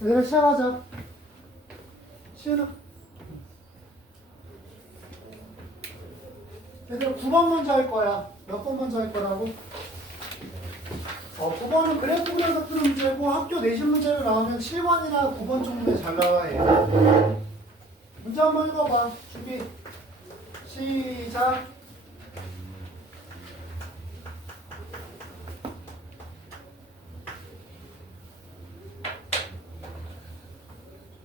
얘들아 시작하자. 시작해. 얘들아 9번 먼저 할 거야. 몇 번 먼저 할 거라고? 9번은 그래프 그려서 푸는 문제고 학교 내신 문제로 나오면 7번이나 9번 정도에 잘 나와요. 문제 한번 읽어봐. 준비. 시작.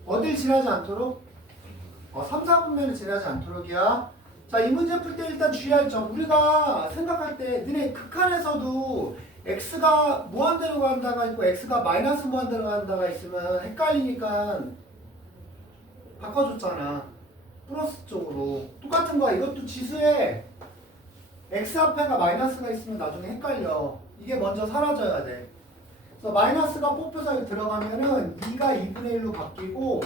어딜 지나지 않도록? 3, 4분면을 지나지 않도록이야. 자, 이 문제 풀 때 일단 주의할 점. 우리가 생각할 때 너네 극한에서도 x가 무한대로 간다가 있고 x가 마이너스 무한대로 간다가 있으면 헷갈리니까 바꿔줬잖아. 플러스 쪽으로. 똑같은 거야. 이것도 지수에 x 앞에가 마이너스가 있으면 나중에 헷갈려. 이게 먼저 사라져야 돼. 그래서 마이너스가 뽑혀서 들어가면은 2가 2분의 1로 바뀌고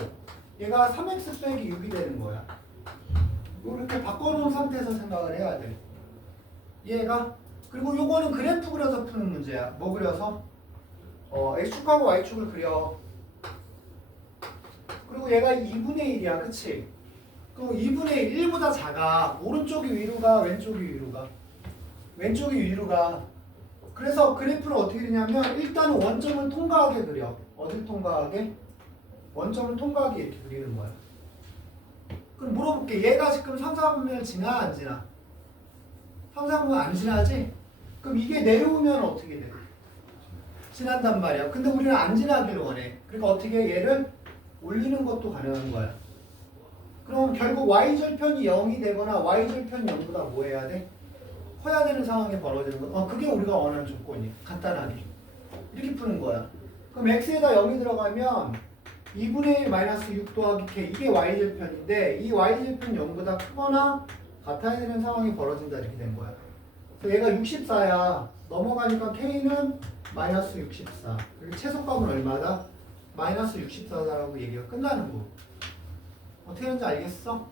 얘가 3x 빼기 6이 되는 거야. 이렇게 바꿔놓은 상태에서 생각을 해야 돼. 이해가? 그리고 요거는 그래프 그려서 푸는 문제야. 뭐 그려서? x축하고 y축을 그려. 그리고 얘가 2분의 1이야. 그치? 그럼 2분의 1, 1보다 작아. 오른쪽이 위로 가, 왼쪽이 위로 가. 왼쪽이 위로 가. 그래서 그래프를 어떻게 그리냐면 일단은 원점을 통과하게 그려. 어딜 통과하게? 원점을 통과하게 이렇게 그리는 거야. 그럼 물어볼게. 얘가 지금 3, 4분면을 지나 안 지나? 3, 4분면 안 지나지? 그럼 이게 내려오면 어떻게 돼? 지난단 말이야. 근데 우리는 안 지나기를 원해. 그러니까 어떻게 얘를 올리는 것도 가능한 거야. 그럼 결국 y절편이 0이 되거나 y절편이 0보다 뭐 해야 돼? 커야 되는 상황이 벌어지는 거. 그게 우리가 원하는 조건이야. 간단하게. 이렇게 푸는 거야. 그럼 x에다 0이 들어가면 2분의 1 마이너스 6 더하기 k 이게 y절편인데 이 y절편 0보다 크거나 같아야 되는 상황이 벌어진다 이렇게 된 거야. 그래서 얘가 64야. 넘어가니까 k는 마이너스 64. 그리고 최소값은 얼마다? 마이너스 64라고 얘기가 끝나는 거. 어떻게 하는지 알겠어?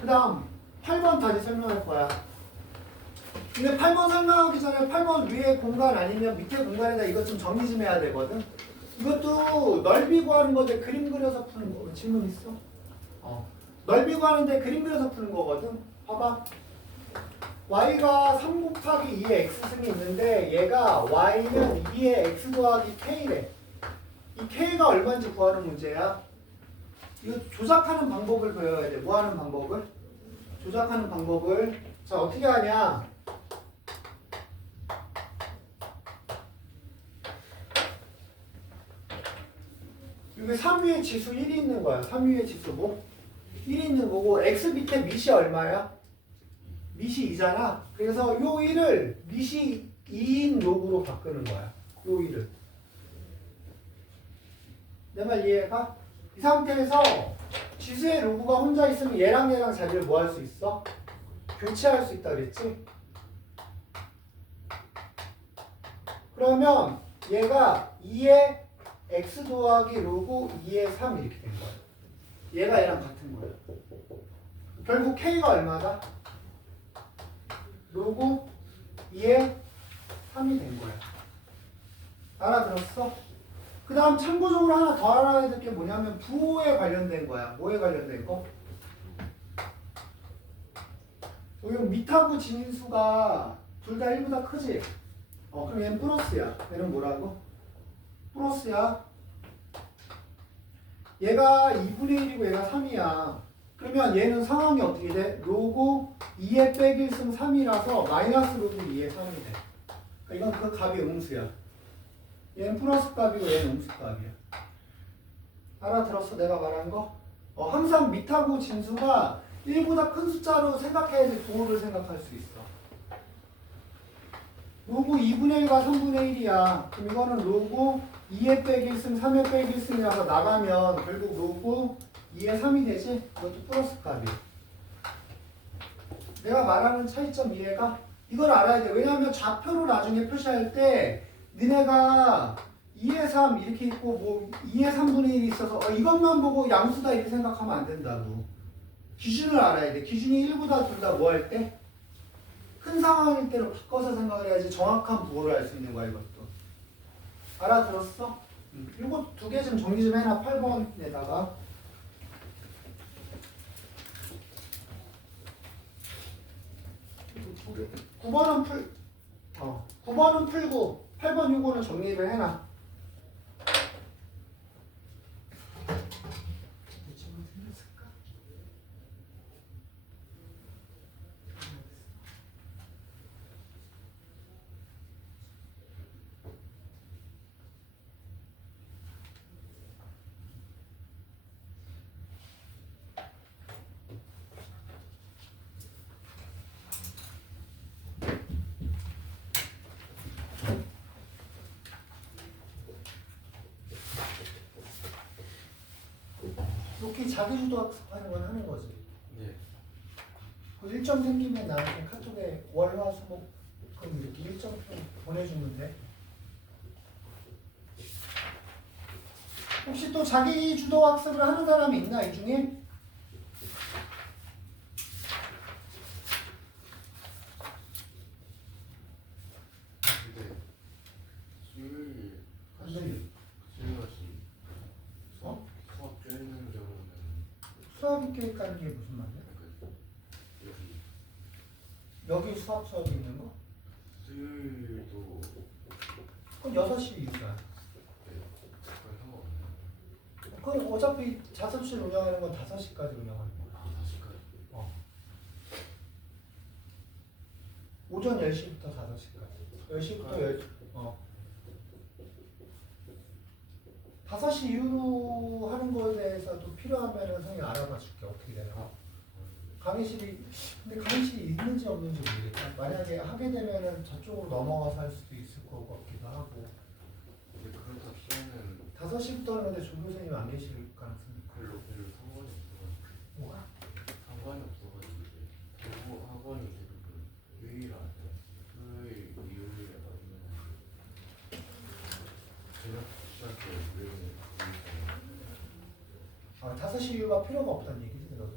그 다음 8번 다시 설명할 거야. 근데 8번 설명하기 전에 8번 위에 공간 아니면 밑에 공간에다 이것 좀 정리 좀 해야 되거든. 이것도 넓이 구하는 건데 그림 그려서 푸는 거. 질문 있어? 넓이 구하는데 그림 그려서 푸는 거거든. 봐봐. y가 3 곱하기 2의 x승이 있는데 얘가 y는 2의 x 더하기 k래. 이 k가 얼마인지 구하는 문제야. 이거 조작하는 방법을 배워야 돼. 뭐 하는 방법을? 조작하는 방법을. 자, 어떻게 하냐. 여기 3위에 지수 1이 있는 거야. 3위에 지수 뭐? 1이 있는 거고 x 밑에 밑이 얼마야? 밑이 2잖아. 그래서 요 1을 밑이 2인 로그로 바꾸는 거야. 요 1을. 내 말 이해가? 이 상태에서 지수의 로그가 혼자 있으면 얘랑 얘랑 자리를 뭐 할 수 있어? 교체할 수 있다 그랬지? 그러면 얘가 2의 x 더하기 로그 2의 3 이렇게 된 거야. 얘가 얘랑 같은 거야. 결국 k가 얼마다? 로그 2의 3이 된 거야. 알아들었어? 그 다음 참고적으로 하나 더 알아야 될 게 뭐냐면 부호에 관련된 거야. 뭐에 관련된 거? 여기 밑하고 진수가 둘 다 1보다 크지? 그럼 얘는 플러스야. 얘는 뭐라고? 플러스야. 얘가 2분의 1이고 얘가 3이야. 그러면 얘는 상황이 어떻게 돼? 로그 2의 빼기 1승 3이라서 마이너스 로그 2의 3이 돼. 그러니까 이건 그 값이 음수야. 얘는 플러스 값이고 얘는 음수 값이야. 알아들었어? 내가 말한 거? 항상 밑하고 진수가 1보다 큰 숫자로 생각해야지 부호를 생각할 수 있어. 로그 2분의 1과 3분의 1이야. 그럼 이거는 로그 2의 빼기 1승 3의 빼기 1승이라서 나가면 결국 로그 2의 3이 되지? 이것도 플러스 값이야. 내가 말하는 차이점 이해가? 이걸 알아야 돼. 왜냐하면 좌표로 나중에 표시할 때 니네가 2의 3 이렇게 있고 뭐 2의 3분의 1이 있어서 이것만 보고 양수다 이렇게 생각하면 안 된다고. 기준을 알아야 돼. 기준이 1보다 둘 다 뭐 할 때? 큰 상황일 때로 바꿔서 생각을 해야지 정확한 부호를 알 수 있는 거야 이것도. 알아들었어? 이것도 두 개 좀 정리 좀 해놔. 8번에다가 9번은 9번은 풀고 8번 요거는 정리를 해놔. 이렇게 자기주도 학습하는 건 하는 거지. 네. 그 일정 생기면 나한테 카톡에 월화수목 그럼 이렇게 일정표 보내주면 돼. 혹시 또 자기주도 학습을 하는 사람이 있나 이 중에? 근데 수요일 완전히 수요일같이 어? 수업 쬐는 경우는 수학이 껴있다는 게 무슨 말이야? 여기 여기 수업이 있는 거? 수요일도 그럼 6시 이후야. 네, 그건 상관없나요? 그럼 어차피 자습실 운영하는 건 5시까지 운영하는 거야. 아, 다시까지. 오전 10시부터 5시까지. 10시부터 5시 이후로 하는 거에 대해서도 필요하면 선생님이 알아봐 줄게. 어떻게 되나. 강의실이, 근데 강의실이 있는지 없는지 모르겠다. 만약에 하게 되면은 저쪽으로 넘어가서 할 수도 있을 것 같기도 하고. 근데 그렇다 치면은 5시부터 하는데 조 교수님 안 계실 가능성이 있고. 별로 상관이 없어가지고 뭐가? 상관이 없어가지고 이제 대부 학원이 대부분 요일 아니에요. 토요일, 일요일에 아니면 저녁 시간 때 모임을 아, 5시 이후가 필요가 없다는 얘기지, 너도.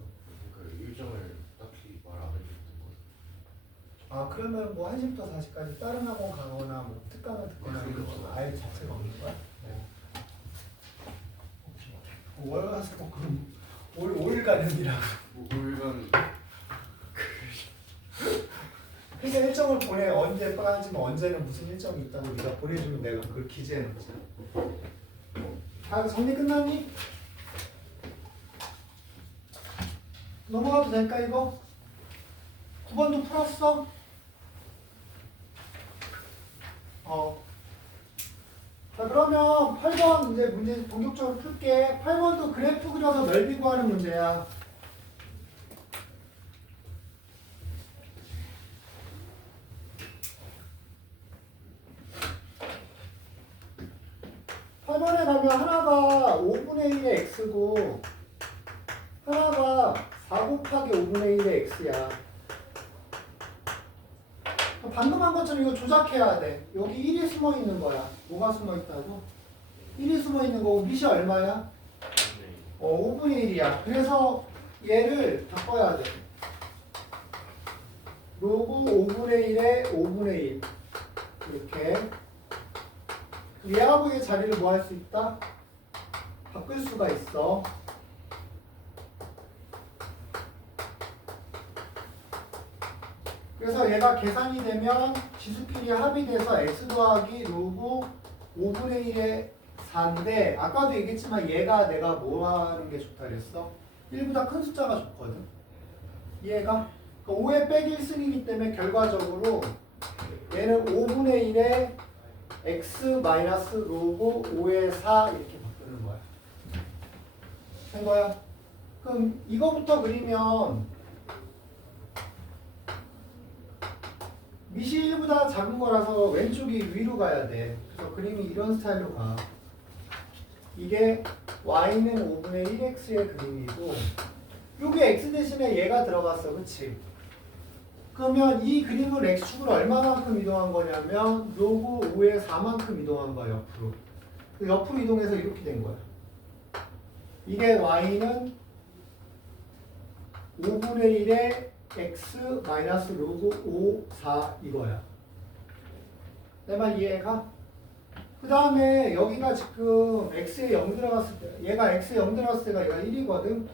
그러니까 일정을 딱히 말 안 해줬던 거죠. 아, 그러면 뭐 1시부터 4시까지 다른 학원 가거나 뭐 특강을 듣거나 이런 거 아예 자체가 없는 거야? 네. 월화수목 그럼 5일간이라고. 뭐 5일간 그러니까 일정을 보내. 언제 빠지면 언제는 무슨 일정이 있다고 네가 보내주면 내가 그걸 기재해 놓지. 다 정리 끝났니? 넘어가도 될까 이거? 9번도 풀었어? 자 그러면 8번 이제 문제 본격적으로 풀게. 8번도 그래프 그려서 넓이 구하는 문제야. 번에 가면 하나가 5분의 1의 x고 하나가 4 곱하기 5분의 1의 x야. 방금 한 것처럼 이거 조작해야 돼. 여기 1이 숨어 있는 거야. 뭐가 숨어 있다고? 1이 숨어 있는 거고 밑이 얼마야? 5분의 1이야. 그래서 얘를 바꿔야 돼. 로그 5분의 1에 5분의 1 이렇게. 얘하고 얘 자리를 뭐 할 수 있다? 바꿀 수가 있어. 그래서 얘가 계산이 되면 지수끼리 합의돼서 x 더하기 로그 5분의 1의 4인데 아까도 얘기했지만 얘가 내가 뭐 하는 게 좋다 그랬어? 1보다 큰 숫자가 좋거든. 이해가? 5의 빼기 1승이기 때문에 결과적으로 얘는 5분의 1의 x 마이너스 로그 5의 4 이렇게 바꾸는 거야. 된 거야? 그럼 이거부터 그리면 밑이 1보다 작은 거라서 왼쪽이 위로 가야 돼. 그래서 그림이 이런 스타일로 가. 이게 y는 5분의 1x의 그림이고 여기 x 대신에 얘가 들어갔어. 그치? 그러면 이 그림을 x축으로 얼마만큼 이동한 거냐면 로그 5의 4만큼 이동한 거야. 옆으로. 옆으로 이동해서 이렇게 된 거야. 이게 y는 5분의 1의 x 마이너스 로그 5, 4 이거야. 내 말 이해가? 그 다음에 여기가 지금 x에 0 들어갔을 때, 얘가 x에 0 들어갔을 때가 얘가 1이거든.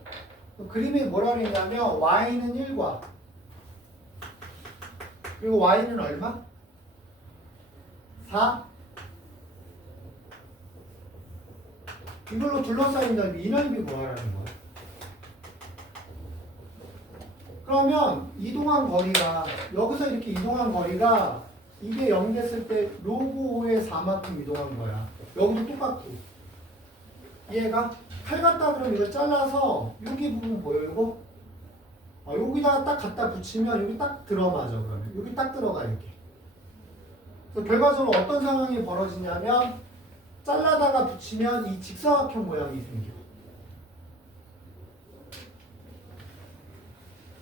그림이 뭐라 그랬냐면 y는 1과 그리고 y는 얼마? 4? 이걸로 둘러싸인 넓이, 이 넓이 구하라는 거야. 그러면 이동한 거리가, 여기서 이렇게 이동한 거리가 이게 0 됐을 때 로그 5의 4만큼 이동한 거야. 여기도 똑같고. 이해가? 칼 갖다 그러면 이거 잘라서 여기 부분 보여 이거? 여기다가 딱 갖다 붙이면 여기 딱 들어맞아 그러면. 여기 딱 들어가 이렇게. 그래서 결과적으로 어떤 상황이 벌어지냐면 잘라다가 붙이면 이 직사각형 모양이 생겨.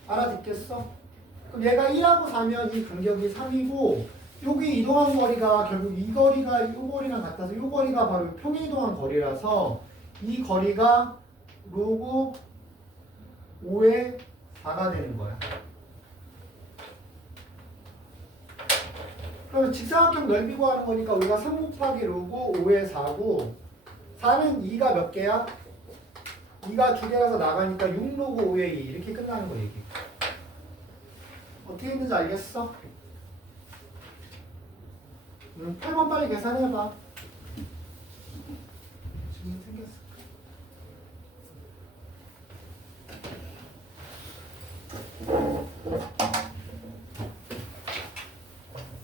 알아듣겠어? 그럼 얘가 1하고 4면 이 간격이 3이고 여기 이동한 거리가 결국 이 거리가 이 거리랑 같아서 이 거리가 바로 평행 이동한 거리라서 이 거리가 로그 5의 4가 되는 거야. 그러면 직사각형 넓이 구하는 거니까 우리가 3 곱하기 로그 5의 4고 4는 2가 몇 개야? 2가 2개라서 나가니까 6 로그 5의 2 이렇게 끝나는 거 얘기. 어떻게 했는지 알겠어? 8번 빨리 계산해봐. 지금 생겼어.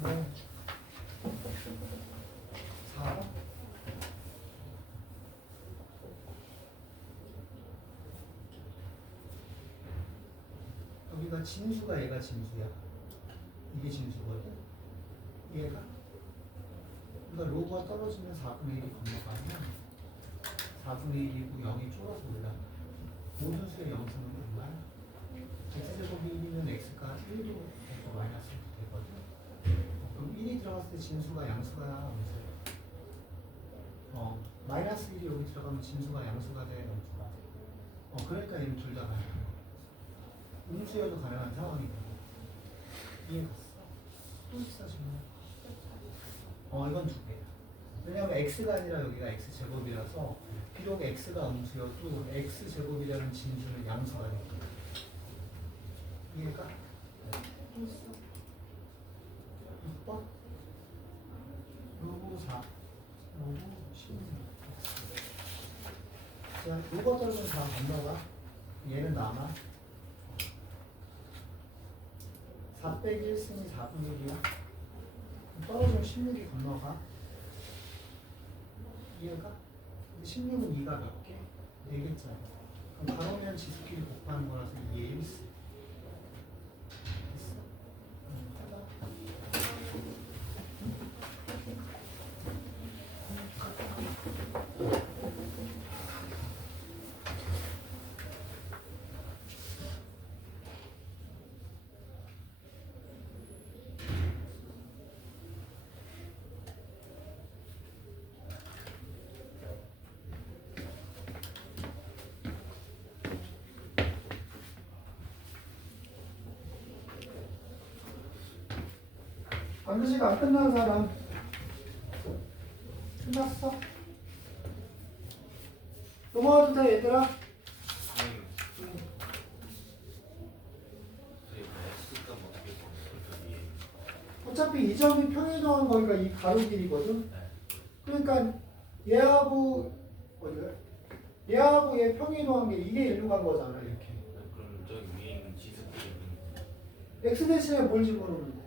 네. 4번. 여기가 진수가 얘가 진수야. 이게 진수거든. 얘가. 그러니까 로그가 떨어지면 4분의 1이 건너가면 4분의 1이고 0이 줄어서 올라가. 모든 수의 영수는 얼마야? x제곱이 1이면 x가 1도 되고 마이너스 1도 되거든. 그럼 1이 들어갔을 때 진수가 양수가 음수야. 마이너스 1이 여기 들어가면 진수가 양수가 돼, 음수가 돼. 그러니까 얘는 둘 다 가능한 거야. 음수여도 가능한 상황이고. 이해갔어? 또 있어 지금. 이건 두 개야. 왜냐하면 x가 아니라 여기가 x제곱이라서 비록 x가 음수여도 x제곱이라는 진수는 양수가 되니까. 이해가? 또 있어? 6번? 로그 4 로그 16 자, 로그 떨어지면 4 건너가. 얘는 남아. 4 빼기 1 쓰니 4분의 1이야. 떨어지면 16이 건너가. 이해가? 16은 2가 몇 개? 4개짜리. 그럼 가로면 지수끼리 곱하는 거라서 2에 1 쓰. 됐어? 해봐. 반드시가 안 끝난 사람 끝났어? 넘어가도 돼 얘들아? 어차피 이 점이 평행이동한 거니까 이 가로 길이거든. 그러니까 얘하고 어디가? 얘하고 얘 평행이동한 게 이게 일로 간 거잖아 이렇게. 그럼 저기 위에 있는 지수끼리 x 대신에 뭘 집어넣으면 돼?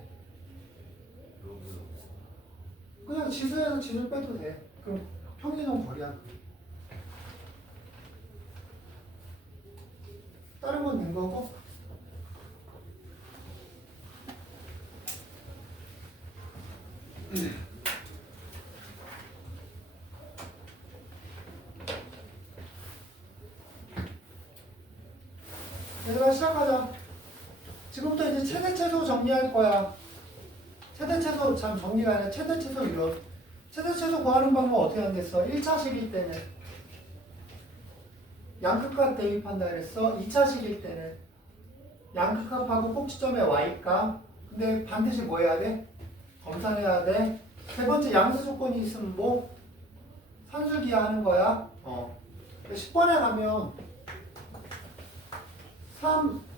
로그 그냥 지수에서 지수 빼도 돼. 그럼 평행이동 거리야. 다른 건 된 거고. 얘들아 시작하자. 지금부터 이제 최대 최소 정리할 거야. 최대 최소 참 정리가 아니라 최대 최소 이론. 최대 최소 구하는 방법 어떻게 하겠어? 1차식일 때는 양극값 대입한다 그랬어. 2차식일 때는 양극값하고 꼭지점의 y값. 근데 반드시 뭐 해야 돼? 검산해야 돼. 세 번째 양수 조건이 있으면 뭐? 산술기하 하는 거야. 10번에 가면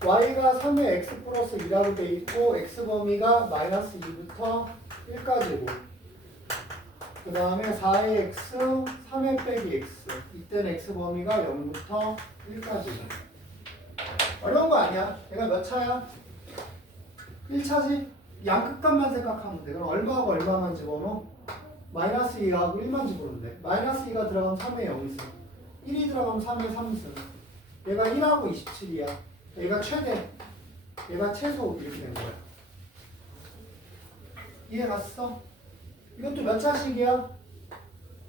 y가 3의 x 플러스 2라고 돼 있고 x 범위가 마이너스 2부터 1까지고 그 다음에 4의 x, 3의 빼기 x 이때는 x 범위가 0부터 1까지고 어려운 거 아니야. 얘가 몇 차야? 1차지? 양끝값만 생각하면 돼. 그럼 얼마하고 얼마만 집어넣어? 마이너스 2하고 1만 집어넣으면 돼. 마이너스 2가 들어가면 3의 0승 1이 들어가면 3의 3승 얘가 1하고 27이야. 얘가 최대, 얘가 최소 이렇게 된 거야. 이해 갔어? 이것도 몇 차식이야?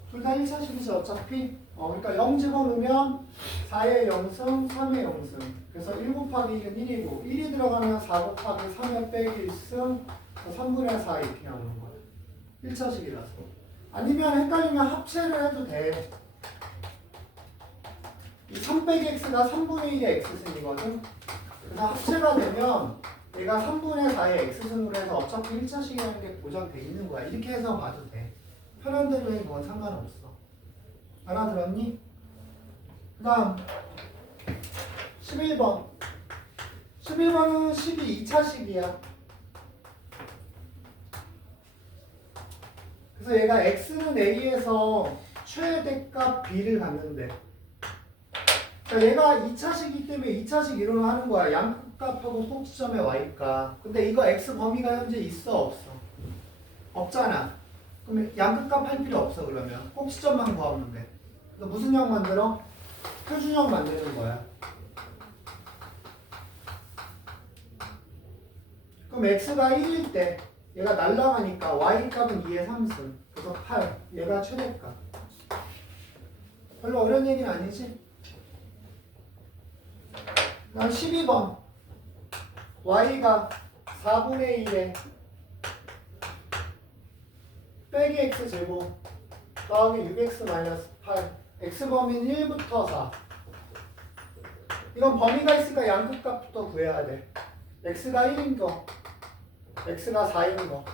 둘 다 1차식이지 어차피. 그러니까 0 집어넣으면 4의 0승, 3의 0승. 그래서 1 곱하기 1은 1이고 1이 들어가면 4 곱하기 3의 빼기 1승 3분의 4 이렇게 나오는 거야. 1차식이라서. 아니면 헷갈리면 합체를 해도 돼. 이 3 빼기 x가 3분의 1의 x승이거든. 그래서 합체가 되면 얘가 3분의 4의 x승으로 해서 어차피 1차식이라는 게 보장돼 있는 거야. 이렇게 해서 봐도 돼. 편한 대로 해. 그건 상관없어. 알아들었니? 그 다음 11번 11번은 12차식이야. 그래서 얘가 x는 a에서 최대값 b를 갖는데 얘가 2차식이기 때문에 2차식 이론을 하는 거야. 양극값하고 꼭지점의 y값. 근데 이거 x 범위가 현재 있어 없어? 없잖아. 그럼 양극값 할 필요 없어. 그러면 꼭지점만 구하면 돼. 그래서 무슨 형 만들어? 표준형 만드는 거야. 그럼 x가 1일 때 얘가 날라가니까 y값은 2의 3승. 그래서 8. 얘가 최대값. 별로 어려운 얘기는 아니지? 난 12번 y가 4분의 1에 빼기 x제곱 더하기 6x 마이너스 8 x범위는 1부터 4 이건 범위가 있으니까 양극값부터 구해야 돼. x가 1인 거 x가 4인 거.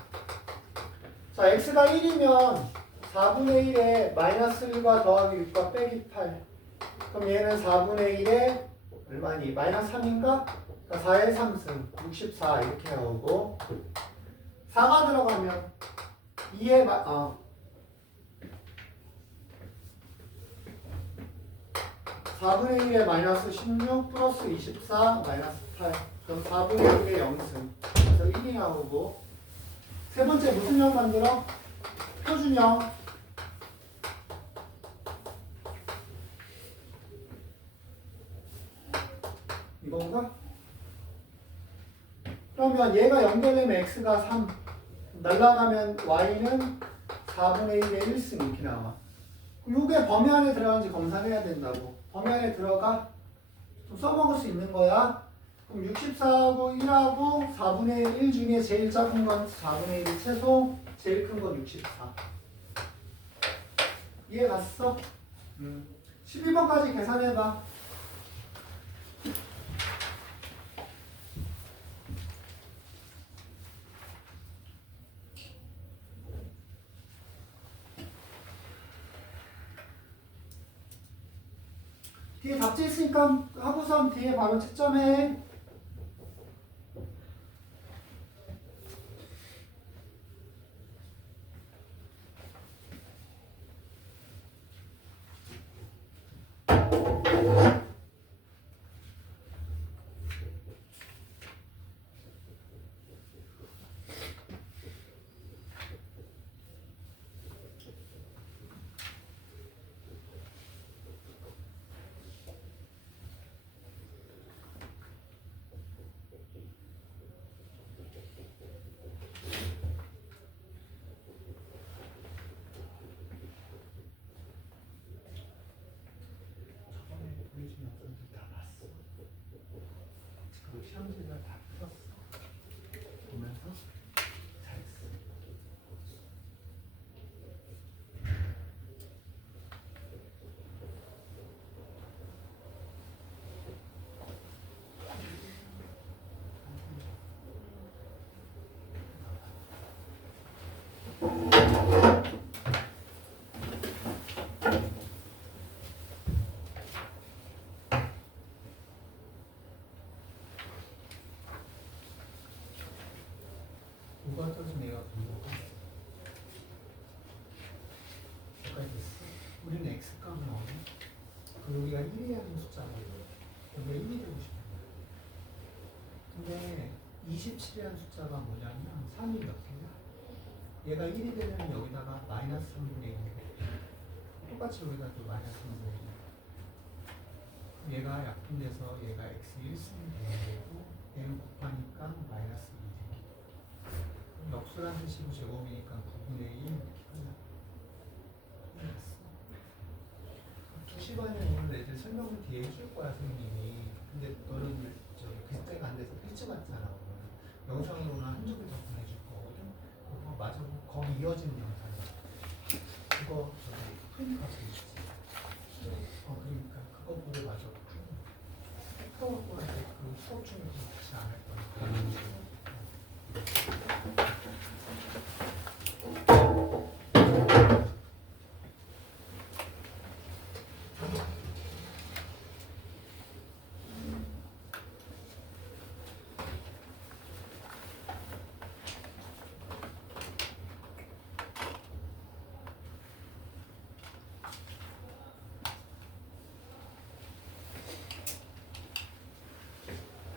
자 x가 1이면 4분의 1에 마이너스 1과 더하기 6과 빼기 8 그럼 얘는 4분의 1에 얼마니? 마이너스 3인가? 그러니까 4의 3승 64 이렇게 나오고 4가 들어가면 2의 4분의 1에 마이너스 16 플러스 24 마이너스 8 그럼 4분의 1에 0승 그래서 1이 나오고 세 번째 무슨 형 만들어? 표준형. 이건가? 그러면 얘가 연결되면 x가 3 날라가면 y는 4분의 1의 1승 이렇게 나와. 이게 범위 안에 들어가는지 검사해야 된다고. 범위 안에 들어가? 좀 써먹을 수 있는 거야. 그럼 64하고 1하고 4분의 1 중에 제일 작은 건 4분의 1이 최소, 제일 큰 건 64. 이해 갔어? 12번까지 계산해봐. 뒤에 답지 있으니까 하고선 뒤에 바로 채점해. 여기가 1이라는 숫자가 여기가 1이 되고 싶은 거야. 근데 27이라는 숫자가 뭐냐면 3이 몇 개냐? 얘가 1이 되면 여기다가 마이너스 3분의 1. 똑같이 여기다 또 마이너스 3분의 1. 얘가 약분돼서 얘가 x 1승이 되는 거고 얘는 곱하니까 마이너스 2. 역수란 뜻이고 제곱이니까 9분의 1 이렇게 끝나. 2시반에 오늘 애들 설명을 뒤에 해줄 거야 선생님이. 근데 너는 그때가 안 돼서 필지 같잖아. 영상으로는 한 줄을 더 보내줄 거거든. 그거 맞아. 거기 이어지는 영상이야. 그거 프린트가 되지. 그러니까 그거 보고 맞아. 해커갖고 그 수업 중에 같이 안 할 거니까.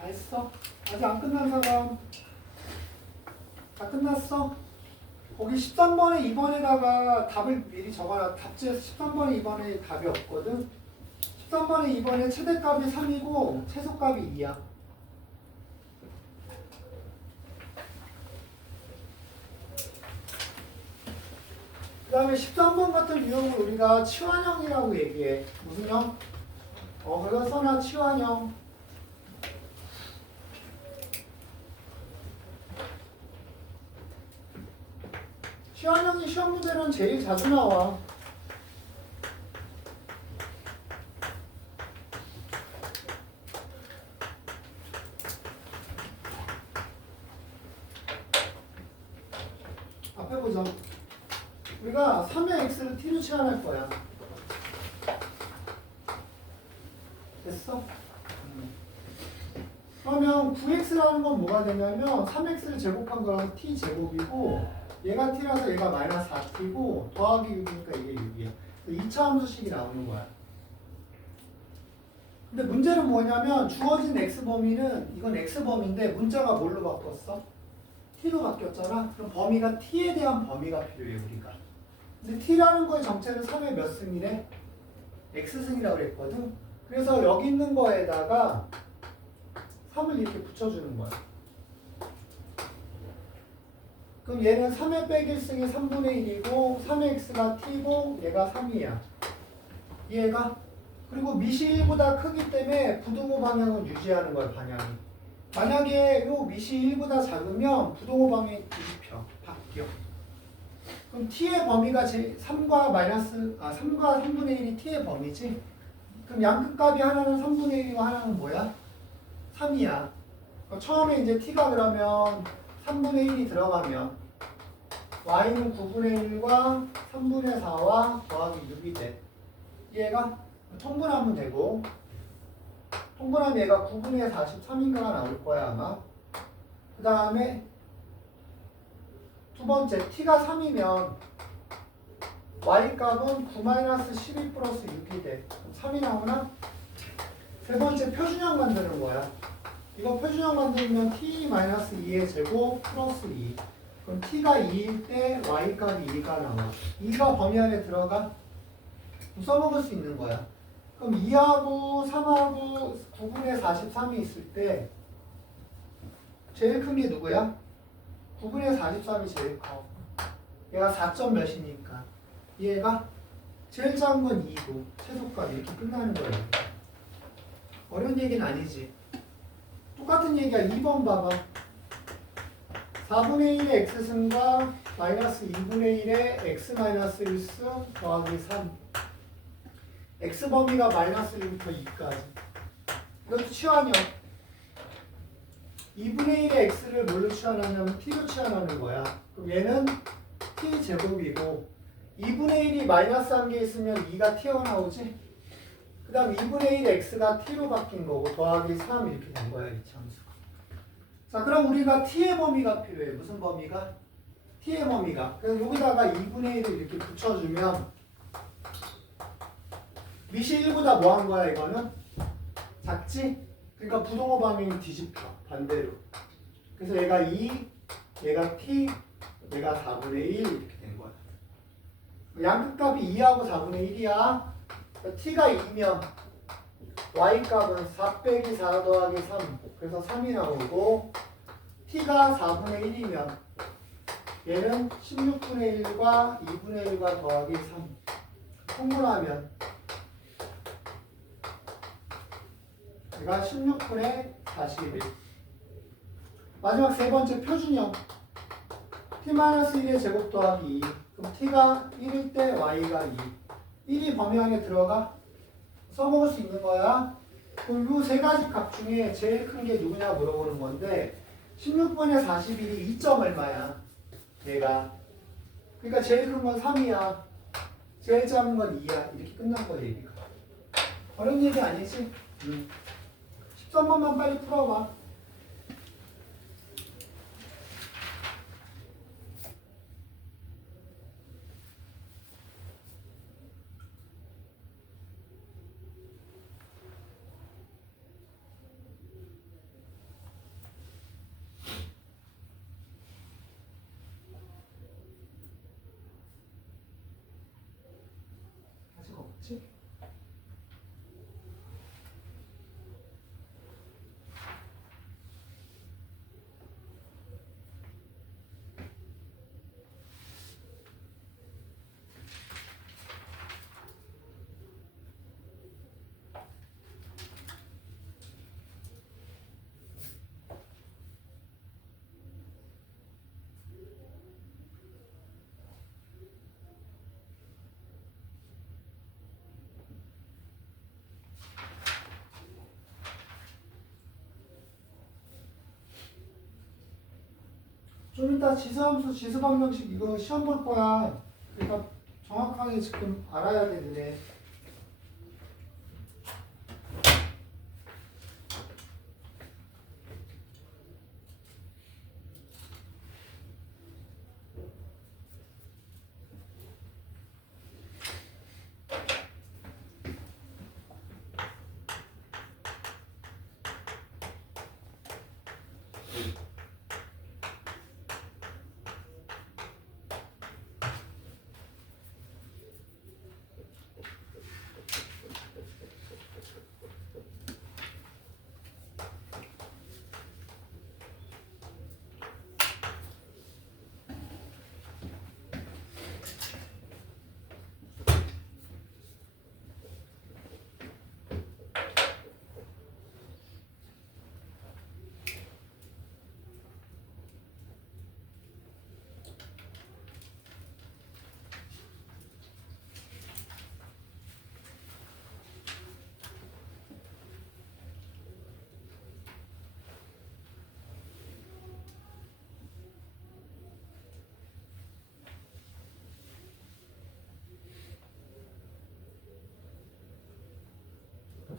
다 했어? 아직 안 끝난 사람? 다 끝났어? 거기 13번에 2번에다가 답을 미리 적어라. 답지에서 13번에 2번에 답이 없거든. 13번에 2번에 최대값이 3이고 최소값이 2야. 그 다음에 13번 같은 유형을 우리가 치환형이라고 얘기해. 무슨 형? 그거 써놔. 치환형. 치환형이 시험 문제는 제일 자주 나와. 앞에 보자. 우리가 3의 x를 t로 치환할 거야. 됐어? 그러면 9x라는 건 뭐가 되냐면 3x를 제곱한 거라서 t제곱이고 얘가 t라서 얘가 마이너스 4t고 더하기 6이니까 이게 6이야. 2차 함수식이 나오는 거야. 근데 문제는 뭐냐면 주어진 x범위는 이건 x범위인데 문자가 뭘로 바꿨어? t로 바뀌었잖아. 그럼 범위가 t에 대한 범위가 필요해 우리가. 근데 t라는 거의 정체는 3의 몇 승이래? x승이라고 그랬거든. 그래서 여기 있는 거에다가 3을 이렇게 붙여주는 거야. 그럼 얘는 3의 빼기 1승이 3분의 1이고 3의 x가 t고 얘가 3이야. 이해가? 그리고 미시 1보다 크기 때문에 부동호 방향은 유지하는 거야 방향이. 만약에 요 미시 1보다 작으면 부동호 방향이 바뀌어. 그럼 t의 범위가 3과 3분의 1이 t의 범위지? 그럼 양끝값이 하나는 3분의 1이고 하나는 뭐야? 3이야. 처음에 이제 t가 그러면 3분의 1이 들어가면 y는 9분의 1과 3분의 4와 더하기 6이 돼. 얘가 통분하면 되고 통분하면 얘가 9분의 43인가가 나올 거야 아마. 그 다음에 두 번째 t가 3이면 y값은 9-12 플러스 6이 돼. 3이 나오나? 세 번째 표준형 만드는 거야. 이거 표준형 만들면 t-2의 제곱 플러스 2. 그럼 t가 2일 때 y값이 2가 나와. 2가 범위 안에 들어가? 써먹을 수 있는 거야. 그럼 2하고 3하고 9분의 43이 있을 때 제일 큰 게 누구야? 9분의 43이 제일 커. 얘가 4점 몇이니까. 얘가 제일 작은 건 2고 최소값 이렇게 끝나는 거예요. 어려운 얘기는 아니지. 똑같은 얘기야. 2번 봐봐. 4분의 1의 x승과 마이너스 2분의 1의 x 마이너스 1승 더하기 3. x 범위가 마이너스 1부터 2까지. 이것도 치환이야. 2분의 1의 x를 뭘로 치환하냐면 t로 치환하는 거야. 그럼 얘는 t 제곱이고 2분의 1이 마이너스 한 개 있으면 2가 튀어나오지? 그 다음 2분의 1 x가 t로 바뀐 거고 더하기 3 이렇게 된 거야 이 참수가. 자 그럼 우리가 t의 범위가 필요해. 무슨 범위가? t의 범위가. 그래서 여기다가 2분의 1을 이렇게 붙여주면 밑이 1보다 뭐 한 거야 이거는? 작지? 그러니까 부동호 방향이 뒤집혀 반대로. 그래서 얘가 2, 얘가 t, 얘가 4분의 1 이렇게 된 거야. 양끝값이 2하고 4분의 1이야. 그러니까 t가 2면 y값은 4 빼기 4 더하기 3. 그래서 3이 나오고 t가 4분의 1이면 얘는 16분의 1과 2분의 1과 더하기 3. 통분하면 얘가 16분의 41. 마지막 세 번째 표준형. t-1의 제곱 더하기 2. 그럼 t가 1일 때 y가 2. 1이 범위 안에 들어가? 써먹을 수 있는 거야. 그럼 이 세 가지 값 중에 제일 큰 게 누구냐 물어보는 건데 16분의 41이 2점 얼마야? 얘가. 그러니까 제일 큰 건 3이야. 제일 작은 건 2야. 이렇게 끝난 거야 얘기가. 어려운 얘기 아니지? 13번만 빨리 풀어봐. 아직 없지? 좀 이따 지수함수, 지수방정식 이거 시험 볼 거야. 그러니까 정확하게 지금 알아야 돼, 너네.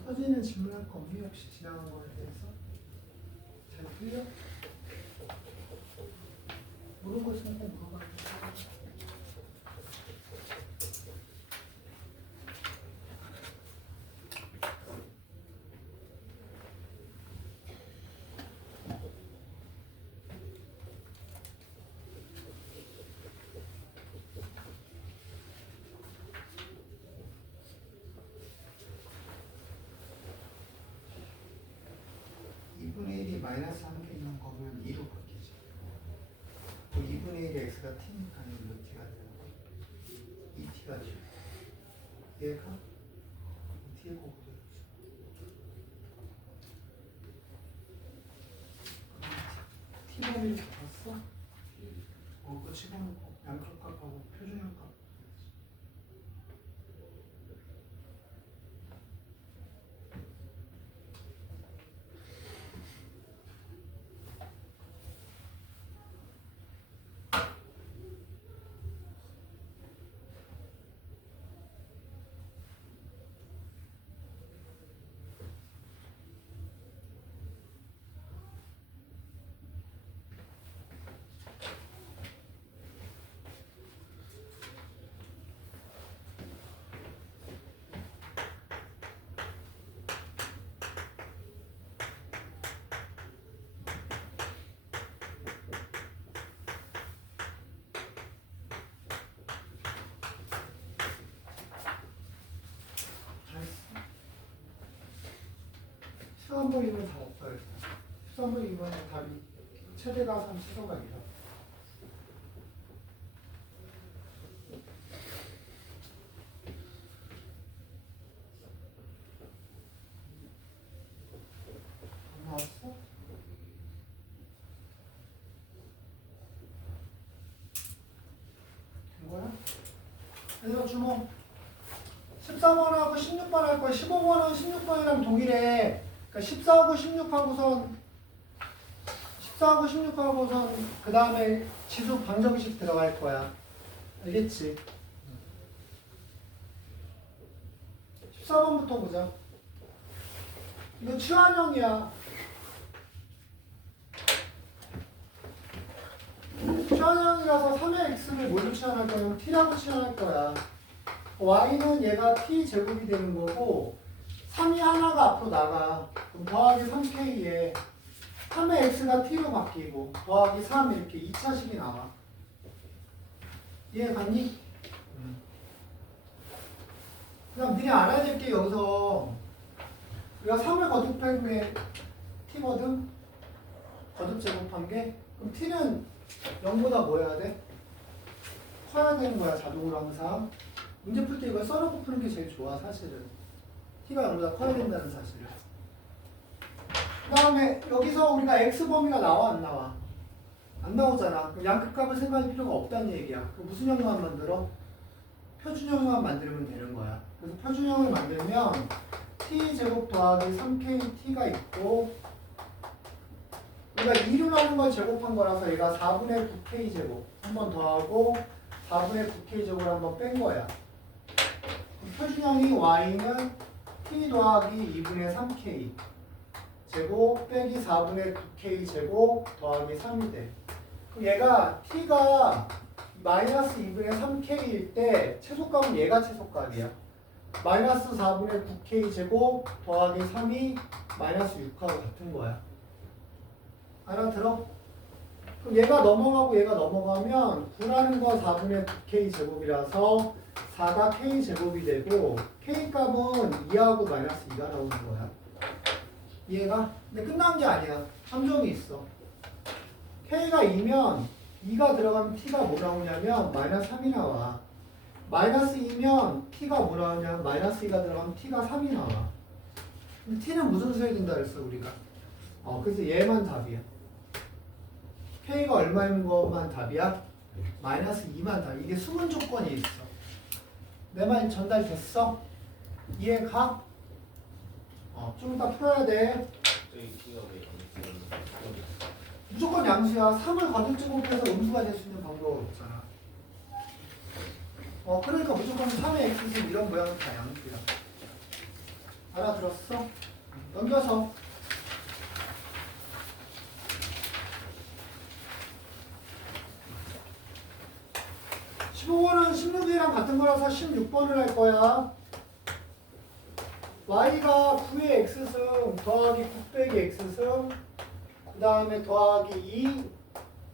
터지는 질문할 거 없니? 혹시 지나간 거에 대해서? 잘 풀려? 모르는 거 있으면 꼭 물어봐. 마이너스 하는 게 있는 거면 2로 바뀌지. 그 2분의 1이 x가 t니까 몇 t가 되는 거야? 2t가 지. 얘가 2t의 곱으로 t 범위를 잡았어? 그거 집어넣고 양극값하고 표준형값. 13번이면 다 없어요. 13번이면 답이 최대가 3, 최소가 2다. 나왔어? 된 거야? 얘들아 주목. 14번하고 16번 할 거야. 15번은 16번이랑 동일해. 그러니까 14하고 16하고선 14하고 16하고선 그 다음에 지수 방정식 들어갈 거야. 알겠지? 14번부터 보자. 이거 취환형이야. 취환형이라서 3의 x를 뭘로 취환할 거냐면 t라고 취환할 거야. y는 얘가 t 제곱이 되는 거고 3이 하나가 앞으로 나가. 그럼 더하기 3k에 3의 x가 t로 바뀌고 더하기 3 이렇게 2차식이 나와. 이해 갔니? 그 다음 니네 알아야 될 게 여기서 우리가 3을 거듭한 게 t거든? 거듭 제곱한 게 그럼 t는 0보다 뭐 해야 돼? 커야 되는 거야 자동으로 항상. 문제 풀 때 이걸 써놓고 푸는 게 제일 좋아 사실은. t가 0보다 커야 된다는 사실을. 그 다음에 여기서 우리가 x범위가 나와 안 나와? 안 나오잖아. 그럼 양극값을 생각할 필요가 없다는 얘기야. 그럼 무슨 형만 만들어? 표준형만 만들면 되는 거야. 그래서 표준형을 만들면 t제곱 더하기 3kt가 있고 우리가 2류라는 걸 제곱한 거라서 얘가 4분의 9k제곱 한 번 더하고 4분의 9k제곱을 한 번 뺀 거야. 표준형이 y는 t 더하기 2분의 3k 제곱 빼기 4분의 9k 제곱 더하기 3이 돼. 그럼 얘가 t가 마이너스 2분의 3k일 때 최소값은 얘가 최소값이야. 마이너스 4분의 9k 제곱 더하기 3이 마이너스 6하고 같은 거야. 알아들어? 그럼 얘가 넘어가고 얘가 넘어가면 9라는 거 4분의 9k 제곱이라서 4가 k 제곱이 되고 k 값은 2하고 마이너스 2가 나오는 거야. 이해가? 근데 끝난 게 아니야. 함정이 있어. k가 2면 2가 들어가면 t가 뭐 나오냐면 마이너스 3이 나와. 마이너스 2면 t가 뭐 나오냐면 마이너스 2가 들어가면 t가 3이 나와. 근데 t는 무슨 수해야 된다 그랬어 우리가? 그래서 얘만 답이야. k가 얼마인 것만 답이야? 마이너스 2만 답. 이게 수분 조건이 있어. 내 말 전달됐어? 이해가? 좀 이따 풀어야 돼. 저희 T가 왜 양수였는지 무조건 양수야. 3을 거듭 제곱해서 음수가 될 수 있는 방법은 없잖아. 그러니까 무조건 3의 x는 이런 모양은 다 양수야. 알아들었어? 넘겨서. (15번은) 16이랑 같은 거라서 16번을 할 거야. y가 9의 x승 더하기 9 빼기 x승 그 다음에 더하기 2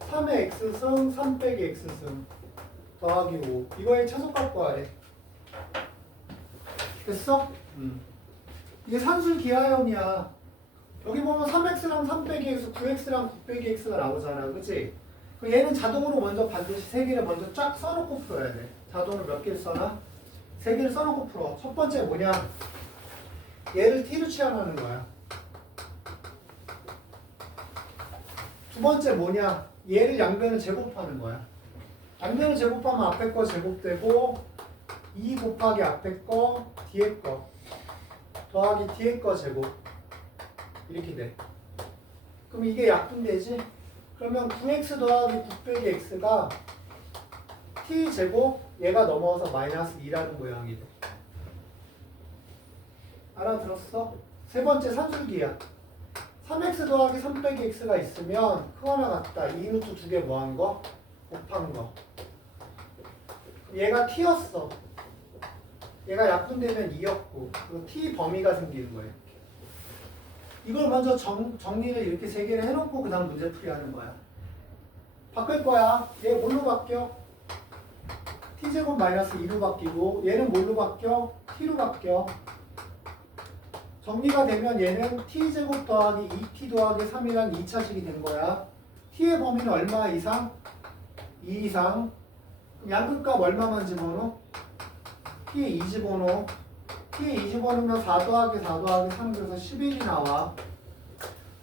3의 x승 3 빼기 x승 더하기 5 이거의 최소값 구하래. 됐어? 이게 산술 기하형이야. 여기 보면 3x랑 3 빼기 x 9x랑 9 빼기 x가 나오잖아. 그치? 얘는 자동으로 먼저 반드시 3개를 먼저 쫙 써놓고 풀어야 돼. 자동으로 몇 개를 써놔? 3개를 써놓고 풀어. 첫 번째 뭐냐? 얘를 t로 취환하는 거야. 두 번째 뭐냐? 얘를 양변을 제곱하는 거야. 양변을 제곱하면 앞에 거 제곱되고 2 곱하기 앞에 거 뒤에 거 더하기 뒤에 거 제곱 이렇게 돼. 그럼 이게 약분되지? 그러면 9x 더하기 9 빼기 x가 t 제곱 얘가 넘어서 마이너스 2라는 모양이 돼. 알아들었어? 세 번째 산술기야. 3x 더하기 3 빼기 x가 있으면 크거나 같다. 2루트 2개 뭐한 거? 곱한 거. 얘가 t였어. 얘가 약분되면 2였고 그리고 t 범위가 생기는 거예요. 이걸 먼저 정리를 이렇게 3개를 해놓고 그 다음 문제풀이 하는 거야. 바꿀 거야. 얘 뭘로 바뀌어? t제곱 마이너스 2로 바뀌고 얘는 뭘로 바뀌어? t로 바뀌어. 정리가 되면 얘는 t제곱 더하기 2t 더하기 3이란 2차식이 된 거야. t의 범위는 얼마 이상? 2 이상. 그럼 양끝값 얼마만 집어넣어? t에 2 집어넣어. t에 2 집어넣으면 4 더하기 4 더하기 3 그래서 11이 나와.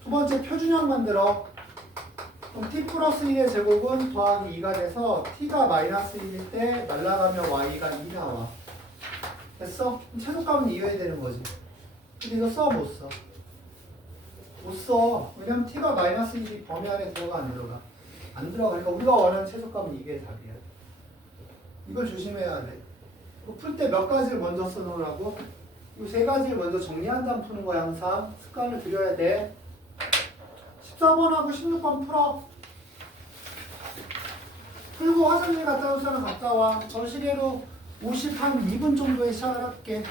두 번째 표준형 만들어. 그럼 t 플러스 1의 제곱은 더하기 2가 돼서 t가 마이너스 1일 때 날라가면 y가 2 나와. 됐어? 그럼 최소값은 2여야 되는 거지. 근데 이거 써? 못 써? 못 써. 왜냐면 t가 마이너스 1이 범위 안에 들어가 안 들어가? 안 들어가. 그러니까 우리가 원하는 최소값은 이게 답이야. 이걸 조심해야 돼. 풀 때 몇 가지를 먼저 써놓으라고? 이 세 가지를 먼저 정리한 다음 푸는 거야. 항상 습관을 들여야 돼. 14번하고 16번 풀어. 풀고 화장실 갔다 올 사람 갔다 와. 저 시계로 50한 2분 정도에 시작을 할게.